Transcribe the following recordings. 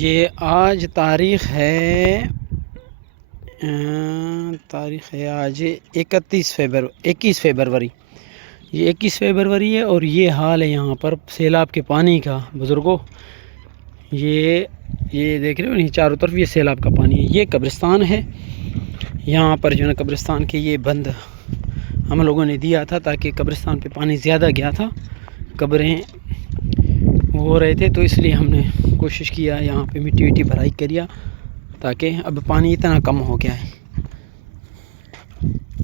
یہ آج تاریخ ہے آج 21 فیبروری یہ 21 فیبروری ہے، اور یہ حال ہے یہاں پر سیلاب کے پانی کا بزرگوں۔ یہ دیکھ رہے ہو نہیں، چاروں طرف یہ سیلاب کا پانی ہے۔ یہ قبرستان ہے یہاں پر جو ہے قبرستان کے یہ بند ہم لوگوں نے دیا تھا تاکہ قبرستان پہ پانی زیادہ گیا تھا، قبریں ہو رہے تھے، تو اس لیے ہم نے کوشش کیا یہاں پہ مٹی بھرائی کریا تاکہ اب پانی اتنا کم ہو گیا ہے،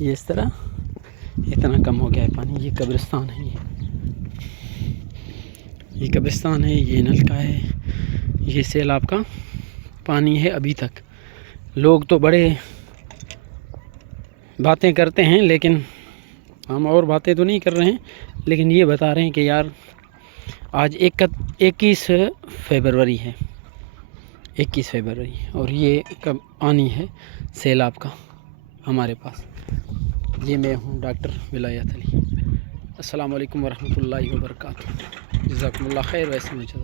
یہ اس طرح اتنا کم ہو گیا ہے پانی۔ یہ قبرستان ہے، یہ قبرستان ہے، یہ نلکا ہے، یہ سیلاب کا پانی ہے۔ ابھی تک لوگ تو بڑے باتیں کرتے ہیں، لیکن ہم اور باتیں تو نہیں کر رہے ہیں، لیکن یہ بتا رہے ہیں کہ یار آج 21 فیبروری ہے، 21 فیبروری، اور یہ کب پانی ہے سیلاب کا ہمارے پاس۔ یہ میں ہوں ڈاکٹر ولایت علی۔ السلام علیکم ورحمۃ اللہ وبرکاتہ۔ جزاکم اللہ خیر۔ ویسے مجھے